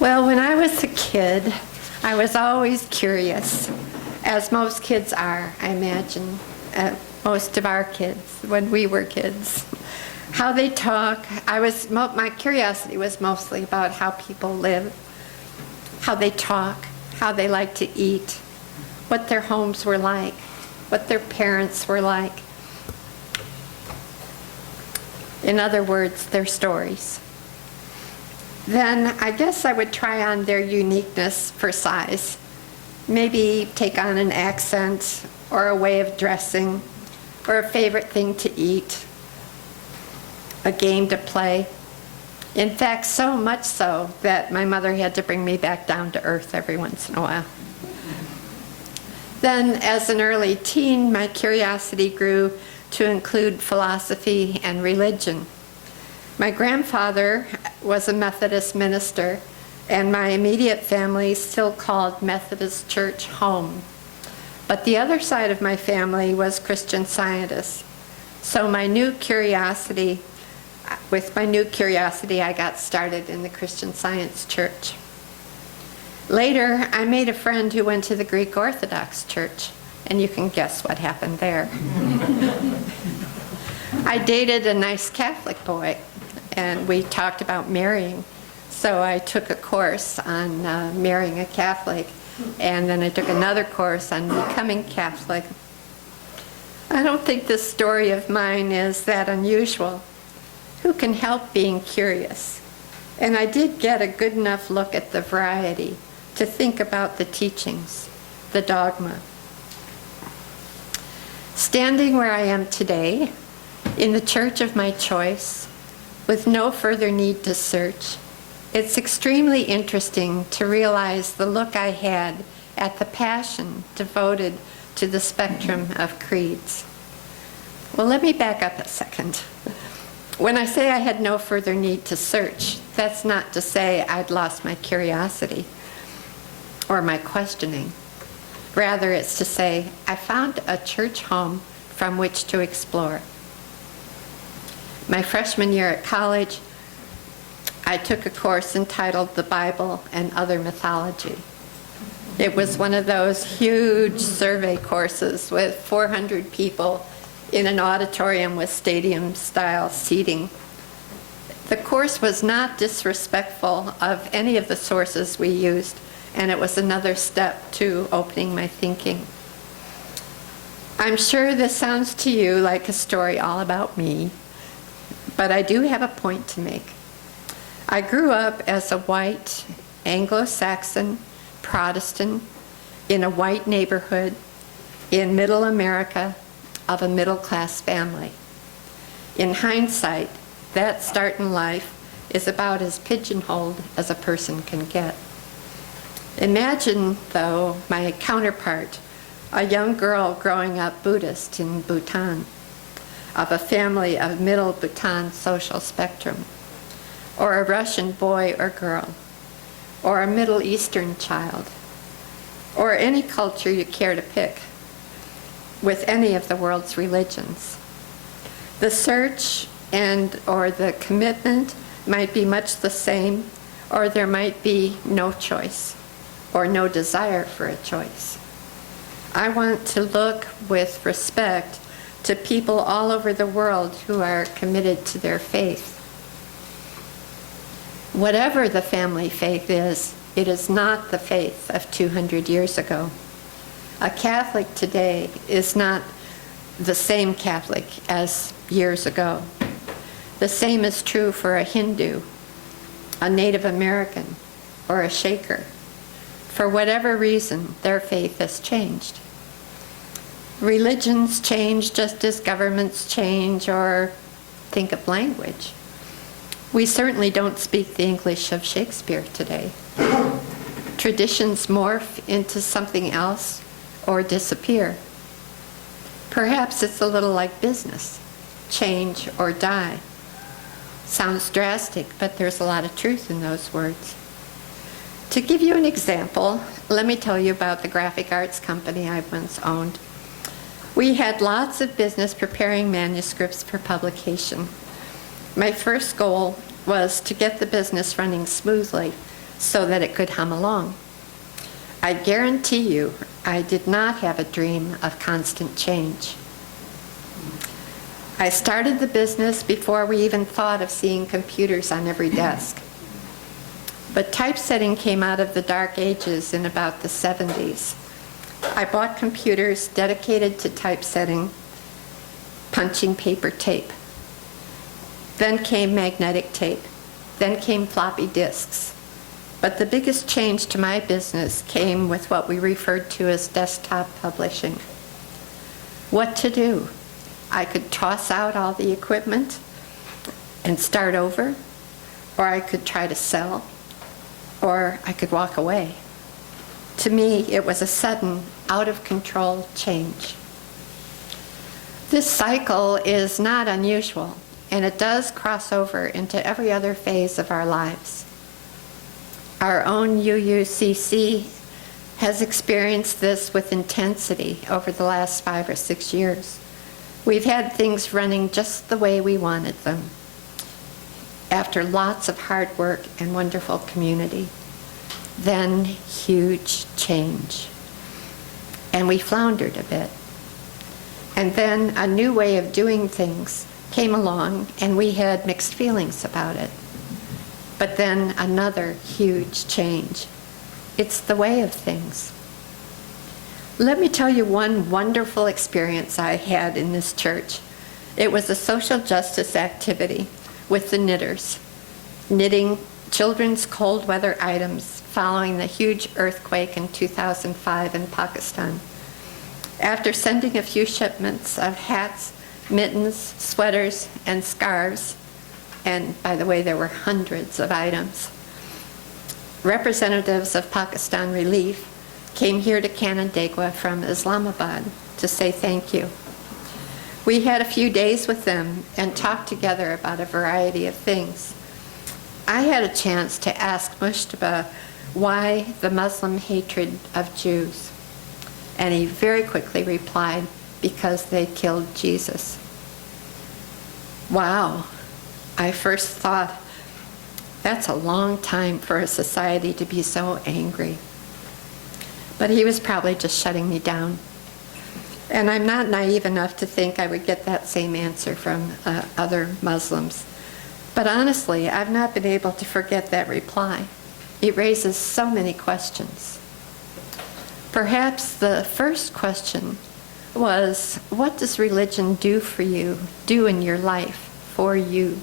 Well, when I was a kid, I was always curious, as most kids are, I imagine, most of our kids, when we were kids. How they talk, my curiosity was mostly about how people live, how they talk, how they like to eat, what their homes were like, what their parents were like. In other words, their stories. Then I guess I would try on their uniqueness for size. Maybe take on an accent or a way of dressing or a favorite thing to eat, a game to play. In fact, so much so that my mother had to bring me back down to earth every once in a while. Then as an early teen, my curiosity grew to include philosophy and religion. My grandfather was a Methodist minister, and my immediate family still called Methodist Church home. But the other side of my family was Christian Scientists. So with my new curiosity, I got started in the Christian Science Church. Later, I made a friend who went to the Greek Orthodox Church, and you can guess what happened there. I dated a nice Catholic boy, and we talked about marrying. So I took a course on marrying a Catholic, and then I took another course on becoming Catholic. I don't think this story of mine is that unusual. Who can help being curious? And I did get a good enough look at the variety to think about the teachings, the dogma. Standing where I am today, in the church of my choice, with no further need to search, it's extremely interesting to realize the look I had at the passion devoted to the spectrum of creeds. Well, let me back up a second. When I say I had no further need to search, that's not to say I'd lost my curiosity or my questioning. Rather, it's to say I found a church home from which to explore. My freshman year at college, I took a course entitled The Bible and Other Mythology. It was one of those huge survey courses with 400 people in an auditorium with stadium-style seating. The course was not disrespectful of any of the sources we used, and it was another step to opening my thinking. I'm sure this sounds to you like a story all about me, but I do have a point to make. I grew up as a white, Anglo-Saxon, Protestant, in a white neighborhood in middle America of a middle-class family. In hindsight, that start in life is about as pigeonholed as a person can get. Imagine, though, my counterpart, a young girl growing up Buddhist in Bhutan, of a family of middle Bhutan social spectrum, or a Russian boy or girl, or a Middle Eastern child, or any culture you care to pick, with any of the world's religions. The search or the commitment might be much the same, or there might be no choice, or no desire for a choice. I want to look with respect to people all over the world who are committed to their faith. Whatever the family faith is, it is not the faith of 200 years ago. A Catholic today is not the same Catholic as years ago. The same is true for a Hindu, a Native American, or a Shaker. For whatever reason, their faith has changed. Religions change just as governments change, or think of language. We certainly don't speak the English of Shakespeare today. Traditions morph into something else or disappear. Perhaps it's a little like business, change or die. Sounds drastic, but there's a lot of truth in those words. To give you an example, let me tell you about the graphic arts company I once owned. We had lots of business preparing manuscripts for publication. My first goal was to get the business running smoothly so that it could hum along. I guarantee you, I did not have a dream of constant change. I started the business before we even thought of seeing computers on every desk. But typesetting came out of the dark ages in about the 70s. I bought computers dedicated to typesetting, punching paper tape. Then came magnetic tape. Then came floppy disks. But the biggest change to my business came with what we referred to as desktop publishing. What to do? I could toss out all the equipment and start over, or I could try to sell, or I could walk away. To me, it was a sudden, out-of-control change. This cycle is not unusual, and it does cross over into every other phase of our lives. Our own UUCC has experienced this with intensity over the last 5 or 6 years. We've had things running just the way we wanted them, after lots of hard work and wonderful community. Then huge change. And we floundered a bit. And then a new way of doing things came along, and we had mixed feelings about it. But then another huge change. It's the way of things. Let me tell you one wonderful experience I had in this church. It was a social justice activity with the knitters, knitting children's cold weather items following the huge earthquake in 2005 in Pakistan. After sending a few shipments of hats, mittens, sweaters, and scarves, and by the way, there were hundreds of items, representatives of Pakistan Relief came here to Canandaigua from Islamabad to say thank you. We had a few days with them and talked together about a variety of things. I had a chance to ask Mushtaba why the Muslim hatred of Jews, and he very quickly replied, because they killed Jesus. Wow, I first thought, that's a long time for a society to be so angry. But he was probably just shutting me down. And I'm not naive enough to think I would get that same answer from other Muslims. But honestly, I've not been able to forget that reply. It raises so many questions. Perhaps the first question was, what does religion do for you, do in your life, for you?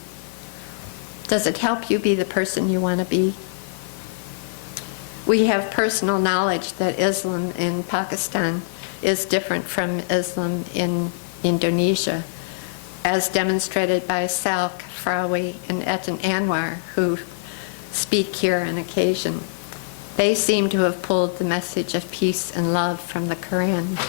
Does it help you be the person you want to be? We have personal knowledge that Islam in Pakistan is different from Islam in Indonesia, as demonstrated by Salk, Frawi, and Etan Anwar, who speak here on occasion. They seem to have pulled the message of peace and love from the Quran.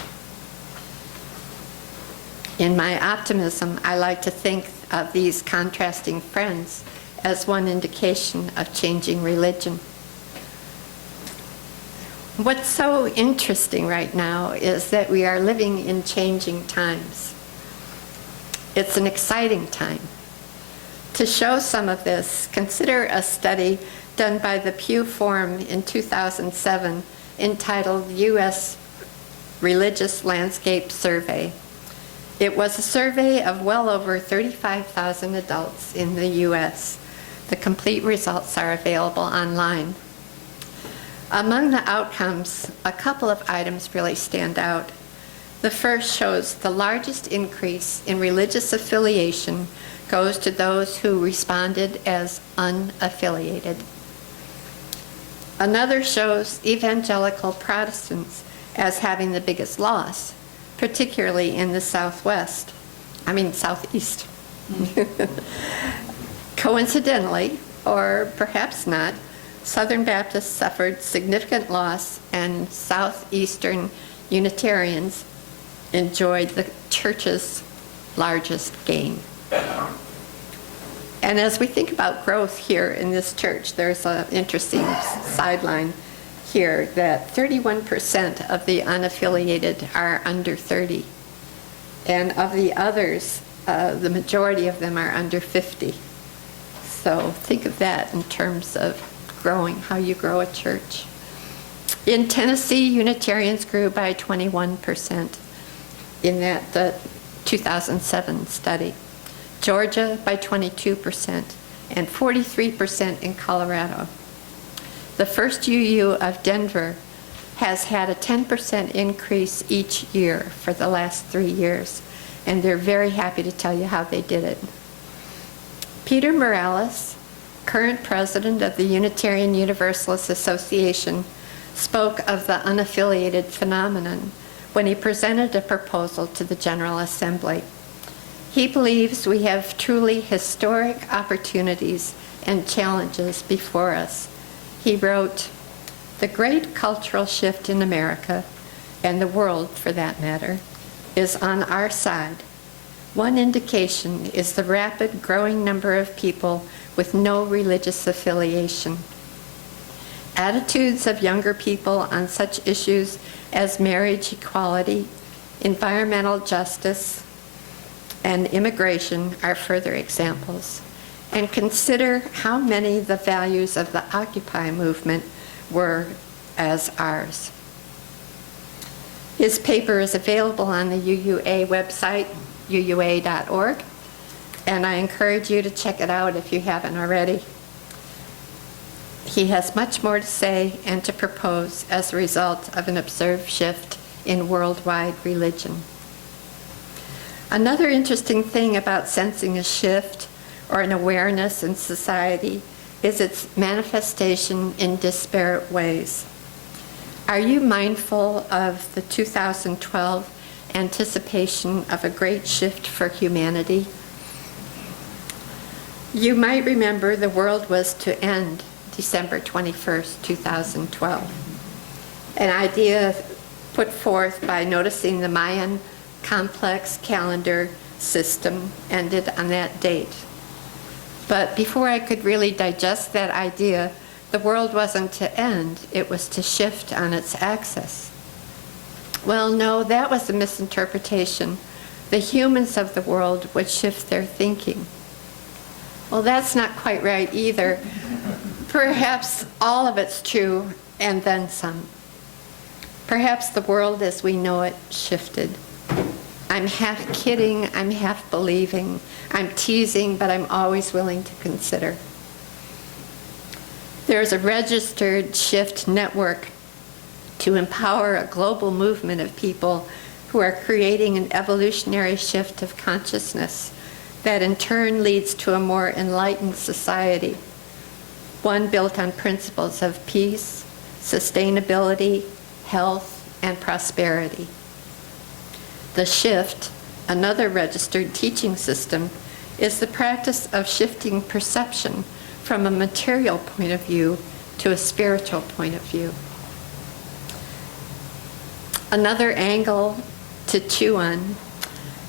In my optimism, I like to think of these contrasting friends as one indication of changing religion. What's so interesting right now is that we are living in changing times. It's an exciting time. To show some of this, consider a study done by the Pew Forum in 2007 entitled U.S. Religious Landscape Survey. It was a survey of well over 35,000 adults in the U.S. The complete results are available online. Among the outcomes, a couple of items really stand out. The first shows the largest increase in religious affiliation goes to those who responded as unaffiliated. Another shows evangelical Protestants as having the biggest loss, particularly in the southeast. Coincidentally, or perhaps not, Southern Baptists suffered significant loss, and Southeastern Unitarians enjoyed the church's largest gain. And as we think about growth here in this church, there's an interesting sideline here that 31% of the unaffiliated are under 30. And of the others, the majority of them are under 50. So think of that in terms of growing, how you grow a church. In Tennessee, Unitarians grew by 21% in the 2007 study. Georgia by 22%, and 43% in Colorado. The First UU of Denver has had a 10% increase each year for the last 3 years, and they're very happy to tell you how they did it. Peter Morales, current president of the Unitarian Universalist Association, spoke of the unaffiliated phenomenon when he presented a proposal to the General Assembly. He believes we have truly historic opportunities and challenges before us. He wrote, "The great cultural shift in America, and the world for that matter, is on our side. One indication is the rapid growing number of people with no religious affiliation. Attitudes of younger people on such issues as marriage equality, environmental justice, and immigration are further examples. And consider how many the values of the Occupy movement were as ours." His paper is available on the UUA website, uua.org, and I encourage you to check it out if you haven't already. He has much more to say and to propose as a result of an observed shift in worldwide religion. Another interesting thing about sensing a shift or an awareness in society is its manifestation in disparate ways. Are you mindful of the 2012 anticipation of a great shift for humanity? You might remember the world was to end December 21st, 2012. An idea put forth by noticing the Mayan complex calendar system ended on that date. But before I could really digest that idea, the world wasn't to end, it was to shift on its axis. Well, no, that was a misinterpretation. The humans of the world would shift their thinking. Well, that's not quite right either. Perhaps all of it's true, and then some. Perhaps the world as we know it shifted. I'm half kidding, I'm half believing, I'm teasing, but I'm always willing to consider. There's a registered shift network to empower a global movement of people who are creating an evolutionary shift of consciousness that in turn leads to a more enlightened society, one built on principles of peace, sustainability, health, and prosperity. The shift, another registered teaching system, is the practice of shifting perception from a material point of view to a spiritual point of view. Another angle to chew on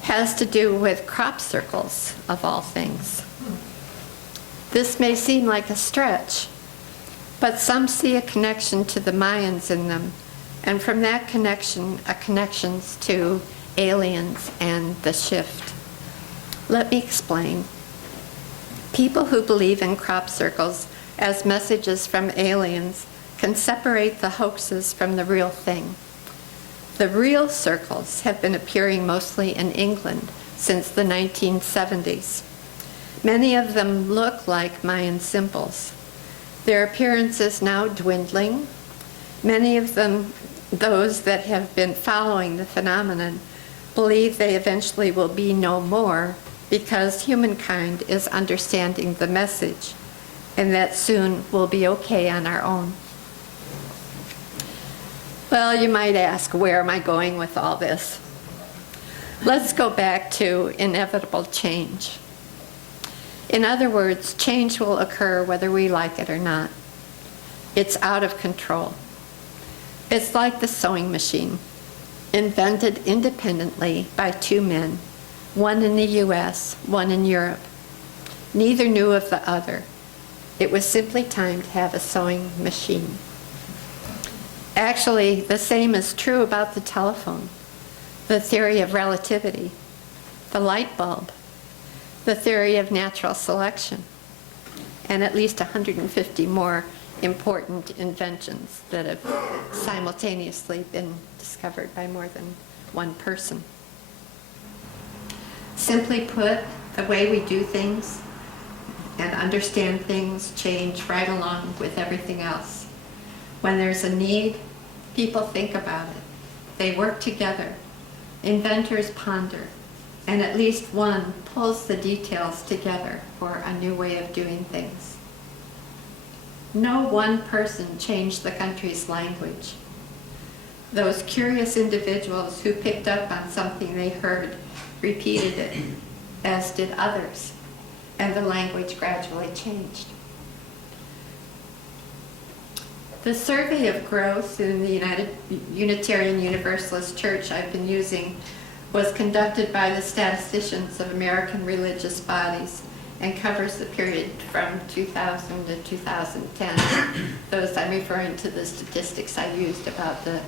has to do with crop circles, of all things. This may seem like a stretch, but some see a connection to the Mayans in them, and from that connection, a connections to aliens and the shift. Let me explain. People who believe in crop circles as messages from aliens can separate the hoaxes from the real thing. The real circles have been appearing mostly in England since the 1970s. Many of them look like Mayan symbols. Their appearance is now dwindling. Many of them, those that have been following the phenomenon, believe they eventually will be no more because humankind is understanding the message and that soon we'll be okay on our own. Well, you might ask, where am I going with all this? Let's go back to inevitable change. In other words, change will occur whether we like it or not. It's out of control. It's like the sewing machine, invented independently by two men, one in the US, one in Europe. Neither knew of the other. It was simply time to have a sewing machine. Actually, the same is true about the telephone, the theory of relativity, the light bulb, the theory of natural selection, and at least 150 more important inventions that have simultaneously been discovered by more than one person. Simply put, the way we do things and understand things change right along with everything else. When there's a need, people think about it. They work together. Inventors ponder, and at least one pulls the details together for a new way of doing things. No one person changed the country's language. Those curious individuals who picked up on something they heard repeated it, as did others, and the language gradually changed. The survey of growth in the Unitarian Universalist Church I've been using was conducted by the statisticians of American religious bodies and covers the period from 2000 to 2010. Those I'm referring to the statistics I used about the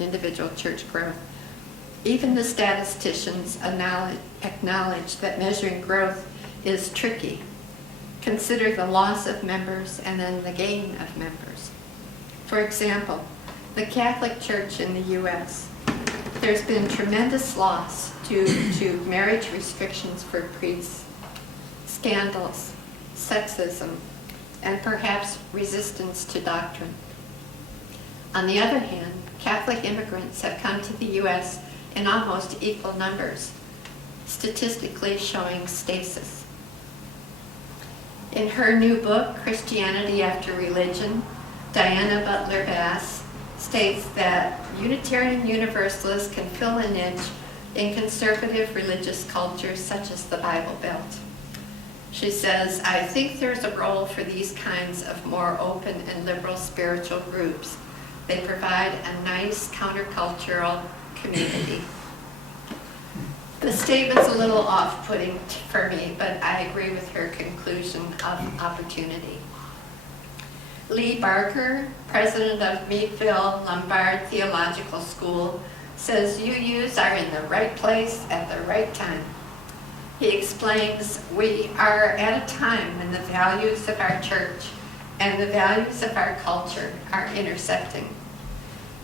individual church growth. Even the statisticians acknowledge that measuring growth is tricky. Consider the loss of members and then the gain of members. For example, the Catholic Church in the U.S., there's been tremendous loss due to marriage restrictions for priests, scandals, sexism, and perhaps resistance to doctrine. On the other hand, Catholic immigrants have come to the U.S. in almost equal numbers, statistically showing stasis. In her new book, Christianity After Religion, Diana Butler Bass states that Unitarian Universalists can fill a niche in conservative religious cultures such as the Bible Belt. She says, I think there's a role for these kinds of more open and liberal spiritual groups. They provide a nice countercultural community. The statement's a little off-putting for me, but I agree with her conclusion of opportunity. Lee Barker, president of Meadville Lombard Theological School, says UUs are in the right place at the right time. He explains, we are at a time when the values of our church and the values of our culture are intersecting.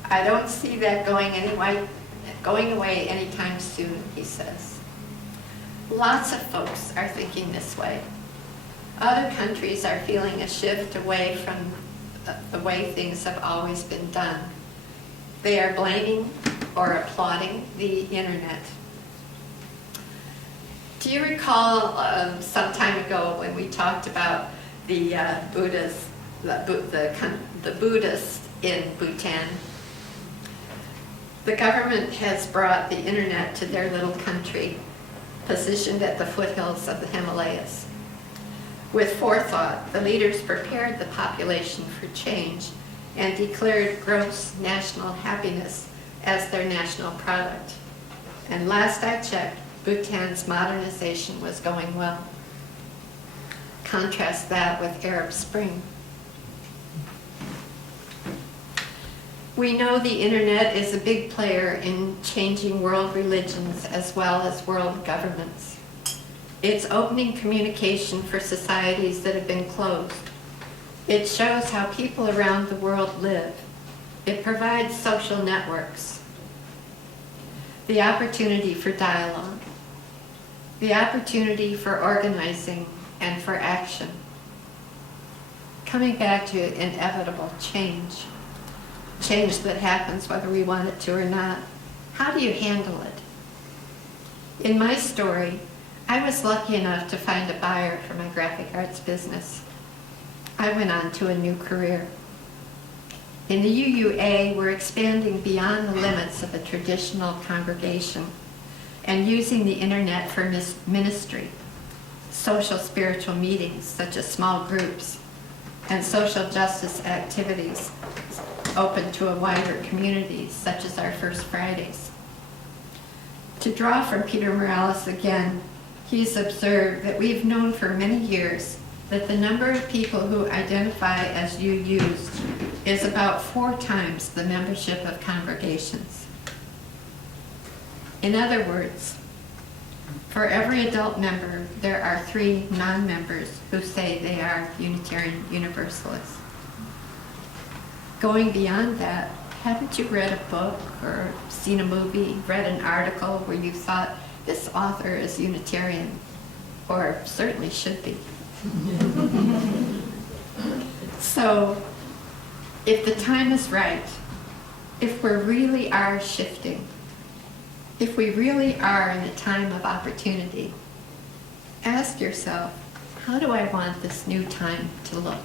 I don't see that going away anytime soon, he says. Lots of folks are thinking this way. Other countries are feeling a shift away from the way things have always been done. They are blaming or applauding the internet. Do you recall some time ago when we talked about the Buddhists in Bhutan? The government has brought the internet to their little country, positioned at the foothills of the Himalayas. With forethought, the leaders prepared the population for change and declared gross national happiness as their national product. And last I checked, Bhutan's modernization was going well. Contrast that with Arab Spring. We know the internet is a big player in changing world religions as well as world governments. It's opening communication for societies that have been closed. It shows how people around the world live. It provides social networks. The opportunity for dialogue. The opportunity for organizing and for action. Coming back to inevitable change. Change that happens whether we want it to or not. How do you handle it? In my story, I was lucky enough to find a buyer for my graphic arts business. I went on to a new career. In the UUA, we're expanding beyond the limits of a traditional congregation and using the internet for ministry, social spiritual meetings such as small groups, and social justice activities open to a wider community such as our First Fridays. To draw from Peter Morales again, he's observed that we've known for many years that the number of people who identify as UUs is about 4 times the membership of congregations. In other words, for every adult member, there are 3 non-members who say they are Unitarian Universalists. going beyond that, haven't you read a book or seen a movie, read an article where you thought, this author is Unitarian, or certainly should be? So, if the time is right, if we really are shifting, if we really are in a time of opportunity, ask yourself, how do I want this new time to look?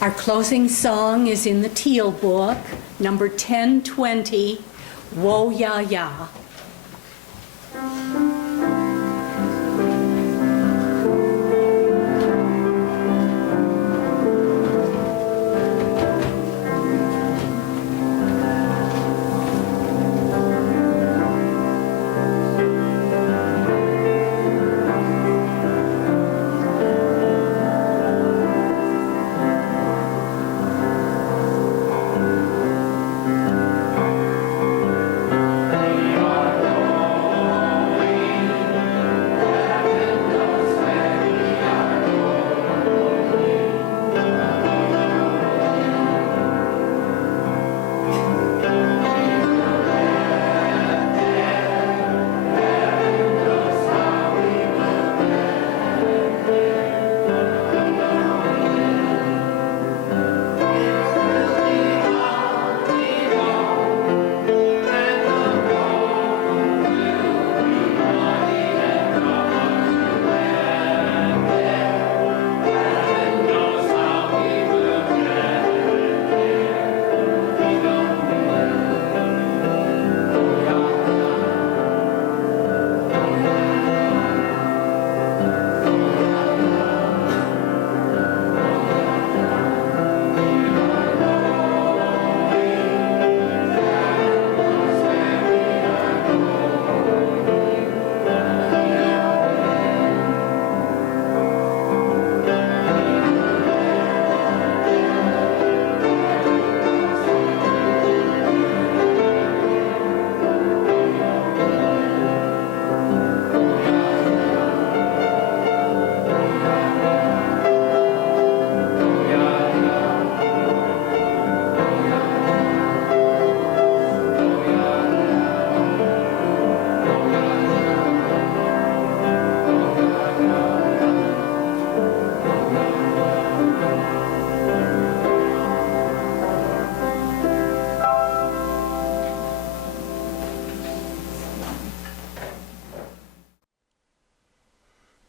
Our closing song is in the Teal Book, number 1020, Wo Ya Ya. Ya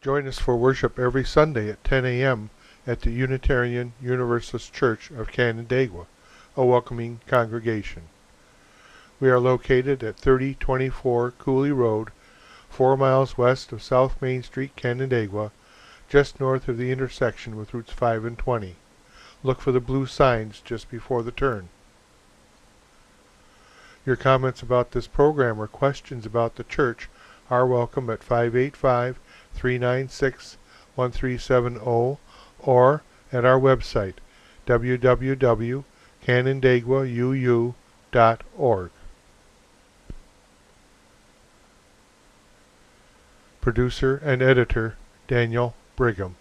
Join us for worship every Sunday at 10 a.m. at the Unitarian Universalist Church of Canandaigua, a welcoming congregation. We are located at 3024 Cooley Road, 4 miles west of South Main Street, Canandaigua, just north of the intersection with Routes 5 and 20. Look for the blue signs just before the turn. Your comments about this program or questions about the church are welcome at 585-396-1370 or at our website, www.canandaiguauu.org. Producer and editor, Daniel Brigham.